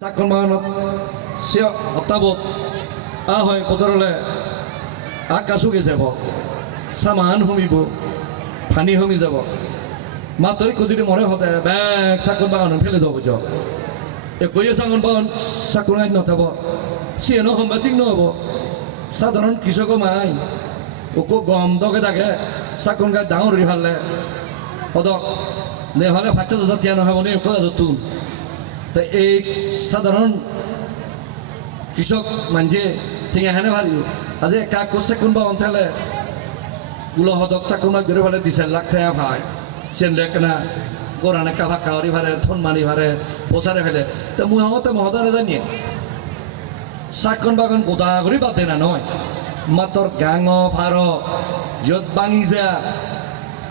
চাকন বাগানত সে হতাবত হয় বতৰলে আকাশোকে যাব চামান সমিব পানী সমি যাব মাতৰি যদি মৰে সদায় বেগ চাকন বাগানত ফেলে যাব যাওক একৈয়ে চাকন বাগান চাকন আইন নথাব সিয়েনো সম্বাদিক নহ'ব সাধারণ কৃষক মাই ওকো গম দকে থাকে চাকন গায়ে ডাঙৰ ৰি ভালে সদক নেহলে ভাচ্চা যাতে তিয়া নহ'ব নে একো তুন তো এই সাধারণ কৃষক মানছে ঠিক এখানে ভারিব আজি কাক চাকুন বা অন্থালে গুলো হদক চাকুন ধরে ফেলে দিছে লাখ টাকা ভাই সেন লেখনা গোরান একটা ভাক্কা হরি ভারে থন মানি ভারে পোসারে ফেলে তো মুই হতে মহদারে জানিয়ে চাকন বাগান গোদা করে বাদে না নয় মাত্র গাঙ ভারত যত বাঙি যা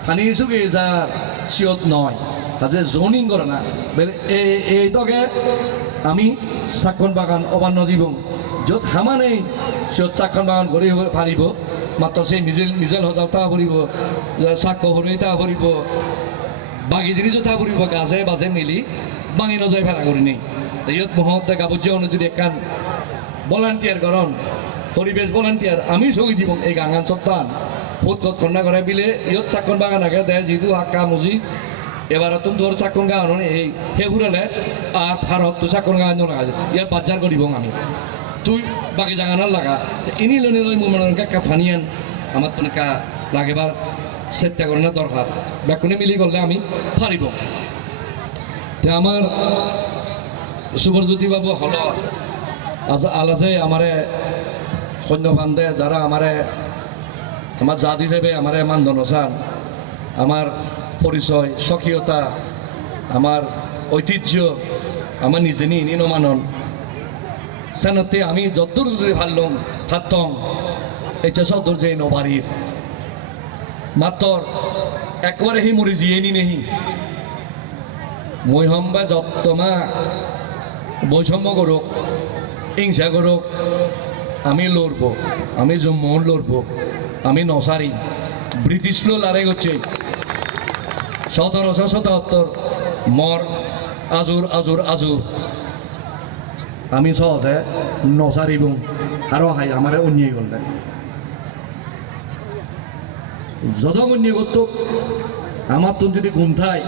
পানি চুকে যার সিয়ত নয় কাজে জোনিং করে না এই দগে আমি চাকন বাগান অবান্য দিব যত হামা নেই সিয়ত চাকন বাগান করে পারিব মাত্র সেই মিজেল হজাল তা ফুরিব চাক হরই তা ফুরিব বাকি জিনিসও তা ফুরিব গাছে বাজে মিলি বাঙি নজয় ফেরা করি নেই ইয়ত মহৎ গাবুজিয়া অনুযায়ী একান ভলান্টিয়ার করন পরিবেশ ভলান্টিয়ার আমি সই দিব এই গাঙান সত্তান ফুট কত খন্ডা করে বিলে ইয়ত চাকন বাগান আগে দেয় যেহেতু হাক্কা মুজি এবার তো তোর চাকন গান এই হে ঘুরালে আর ভারত তো চাকন গান লাগা ইয়ার বাজার করিব আমি তুই বাকি জাগানার লাগা ইনি লনি লই মনের কাকা ফানিয়ান আমার তো কা লাগেবার চেষ্টা করে না দরকার ব্যাকুনে মিলি করলে আমি পারিব তে আমার সুবরজ্যোতি বাবু হল আলাজে আমারে সৈন্য ফান্দে যারা আমারে আমার জাত হিসেবে আমারে মানদণ্ড চান আমার পরিচয় স্বকীয়তা আমার ঐতিহ্য আমার নিজে নিয়ে নিন মানন সেনাতে আমি যদ্দূর যদি ভাবলাম থাকতাম এটা সদ্দূর যে নবাড়ির মাত্র একবারে হি মরি জিয়ে নি নেহি মই হম বা যত্তমা বৈষম্য করুক হিংসা করুক আমি লড়ব আমি জম্মুর লড়ব আমি নসারি ব্রিটিশ লো লড়াই হচ্ছে 1777 মর আজুর আজুর আজুর আমি সহজে নসারিব আরো হাই আমারে অন্যায় করলে যত অন্যায় করত আমার তো যদি গুণ থাই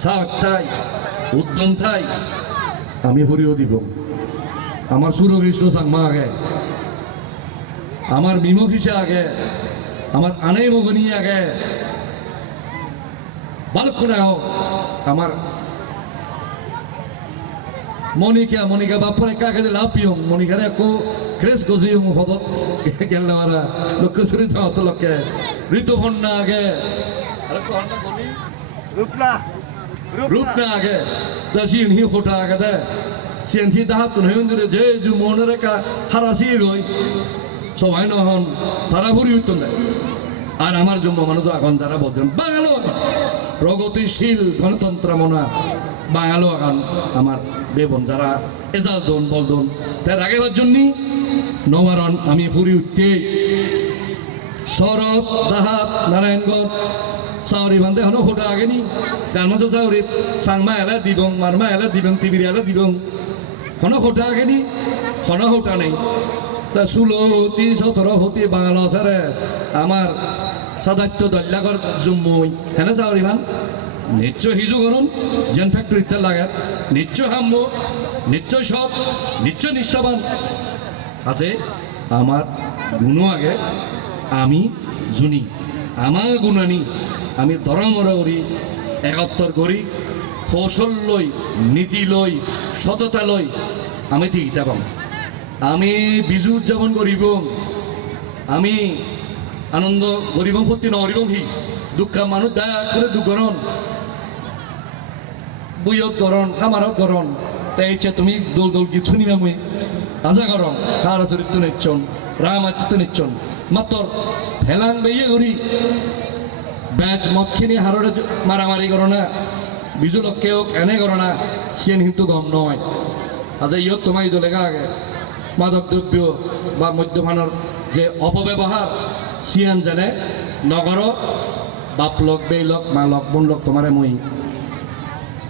শাক থাই উদ্যম থাই আমি হরিও দিব আমার সুরকৃষ্ণ সাংমা আগে আমার মিমখিসা আগে আমার আনাই মগনি আগে বালক্ষণে হোক আমার মনিকা বাপরে কাকে লাভ পিও মনিকারে একো ক্রেস গজি পদত গেল আমরা লক্ষ্যশ্রী তো লক্ষ্যে ঋতুপর্ণা আগে রূপনা আগে দাসিন হি খোটা আগে দে সিনথি দাহাত নহিন্দরে যে জু মনরে কা হারাসি গই সবাই নহন তারা ভরি উত্তর দেয় আর আমার জন্য মানুষ এখন যারা বলতেন বাঙালো এখন প্রগতিশীল গণতন্ত্র মনা বাঙালো এখন আমার বেবন যারা এজাল দন বলদন তার আগেবার জন্য নবারণ আমি ভরি উঠতে শরৎ দাহাত নারায়ণগঞ্জ চাউরি বান্ধে হনো হোটা আগেনি গানমঞ্চ চাউরি সাংমা এলা দিবং মারমা এলা দিবং টিভির এলা দিবং হনো হোটা আগেনি হনো হোটা নেই তা 16 হতি 17 হতি বাঙাল আছে আমার সাদাত্য দল্যাগর জুম্মই হ্যাঁ চাউরি মান নিশ্চয় হিজু করুন জেন ফ্যাক্টরিতে লাগাত নিশ্চয় হাম্য নিশ্চয় সৎ নিশ্চয় নিষ্ঠাবান আছে আমার গুণ আগে আমি জুনি আমার গুণানি আমি ধর্মর করি একত্তর করি কৌশল লই নীতি লই সততা লই আমি ঠিক পাম আমি বিজু উদযাপন করিব আমি আনন্দ করিব ভর্তি নকরিব হি দুঃখা মানুষ দয়া করে দুঃখরণ বইয়ত গরণ খামারত গরণ তাই ইচ্ছা তুমি দোল দোল কি শুনিবা মুই আজা গরম হার চরিত্র নিচ্ছন রাম আচিত্র নিচ্ছন মাত্র ফেলাং বেয়ে করি ব্যাচ মদখিনি হাররে মারামারি করো না বিজু লক্ষ্যে হোক এনে করো না সেন কিন্তু গম নয় আচ্ছা ইয়ত তোমার লেখা আগে মাদক দ্রব্য বা মদ্যপানের যে অপব্যবহার সিয়ান জানে নগর বাপ লক বে লক মা লক বোন লক তোমারে মই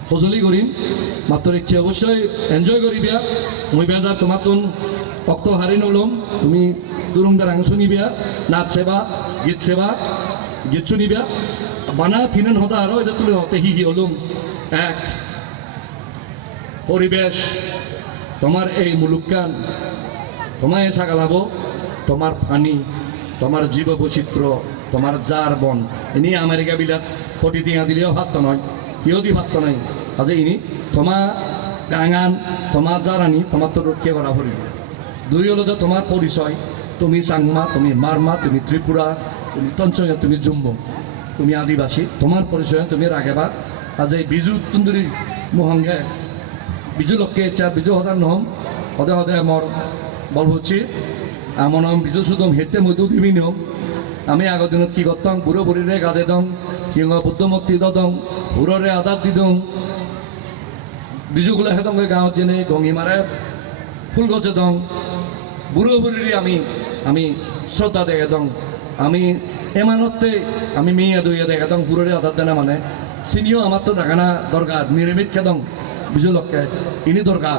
সঁজুলি কৰিম মাত্ৰ ইচ্ছে অৱশ্যই এনজয় কৰিবিয়া মই বেজাৰ তোমাৰ তোন অক্ত হাৰি নলম তুমি দুৰুংদার অংশ নিবিয়া নাচ সেবা গীত শুনিবিয়া বানা থিনেন হতা আরো এটা তুলে হতে হি হলুম এক পরিবেশ তোমার এই মুলুকান তোমায় সাগালাবো তোমার পানি তোমার জীব বৈচিত্র্য তোমার জার বন ইনি আমেরিকা বিলাত ফটি টিয়া দিলেও ভাত নয় কিয়দি ভাত নাই আজ ইনি তোমার গাঙান তোমার জারানি তোমার তো রক্ষা করা ভরিবে দুই হলো যে তোমার পরিচয় তুমি চাংমা তুমি মারমা তুমি ত্রিপুরা তুমি তঞ্চঙ্গা তুমি জুম্বু তুমি আদিবাসী তোমার পরিচয় তুমি রাগেবা আজ এই বিজু তুন্দুরি মোহঙ্গে বিজু লক্ষ্যে চার বিজু হদার নহম হদে হদে আমার বল হচ্ছি আমার নাম বিজু সুদম হেঁটে মধ্যে দিবি নিয়ম আমি আগৰ দিনত কি করতাম বুড়ো বুড়িরে গাদে দং সিংহ বুদ্ধমূর্তি দদং হুররে আদার দিদং বিজুগুলা হেদং গাঁৱত যেনে গঙি মারে ফুল গছে দং বুড়ো বুড়িরে আমি শ্রদ্ধা দেখে দং আমি এমানতে আমি মেয়ে দইয়া দেখে দং হুররে আদার দেনা মানে চিনিও আমার তো রাখানা দরকার নিরামিষ খেদং বিজু লক্ষ্যে ইনি দরকার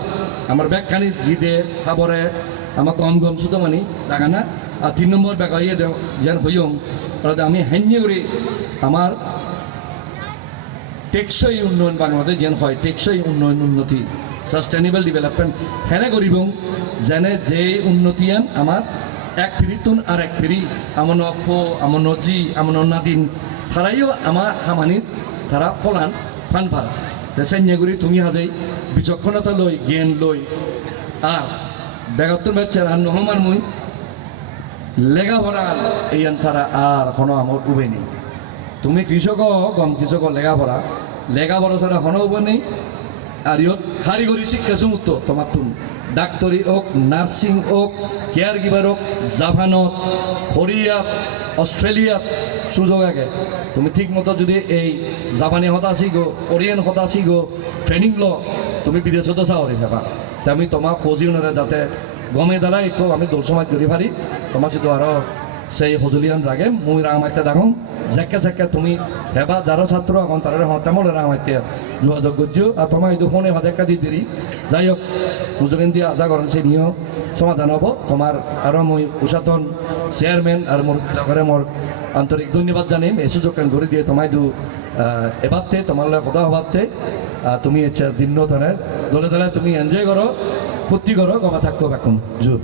আমার ব্যাগখানি গিদে খাবরে আমার গম শুধু মানি রাখানা আর 3 নম্বর বেকাইয়ে দেও যেন হইম আমি হাইনি করি আমার টেকসই উন্নয়ন বাংলাদেশ যেন হয় টেকসই উন্নয়ন উন্নতি সাস্টেনেবল ডেভেলপমেন্ট হেনে করিব যেনে যে উন্নতিয়ান আমার এক ফিরিতুন আর এক ফিরি আমার অপ আমার নজি আমার নাদিন তারাইও আমার হামানিত তারা ফলান ফান ফারা সাইনিয়াগুড়ি তুমি হাজাই বিচক্ষণতা লই জ্ঞান লই আর বেগাত্তর বাচ্চার আর নহমার মই লেখাপড়া এই আনসারা আর কোনো আমার উবে নেই তুমি কৃষক গম কৃষক লেখাপড়া ছাড়া কোনো উবে নেই আর ইয়ত কারিগরি শিক্ষা সমুক্ত তোমার তুন ডাক্তারি হোক নার্সিং হোক কেয়ার গিভার হোক জাপানত কোরিয়া অস্ট্রেলিয়াত সুযোগ আগে তুমি ঠিক মতো যদি এই জাপানি হতা শিখো কোরিয়ান হতা শিখো ট্রেনিং ল তুমি বিদেশতো চাওয়ারি যাবা তা আমি তোমার খোঁজি ওনারা যাতে গমে দাঁড়াই একটু আমি দোল সমাজ করি পারি তোমার শুধু আরও সেই হজুলিয়ান রাগে মুই রামাইতে দেখুন ঝেকে তুমি হেবা যারা ছাত্র এখন তারা তেমন রামাইতে যোগাযোগ করছো আর তোমার এই ফোনে ভাদেকা দিয়ে দেরি যাই হোক মুজুকিন দিয়ে আশা করেন সেই নিয়েও সমাধান হব তোমার আরও মই উষাতন চেয়ারম্যান আর মোর করে মোর আন্তরিক ধন্যবাদ জানিম এই সুযোগ করে দিয়ে তোমায় এবারতে তোমার কথা হবারতে তুমি দিন দলে দলে তুমি এনজয় করো ফুর্তি করো গমা থাকো এখন জোর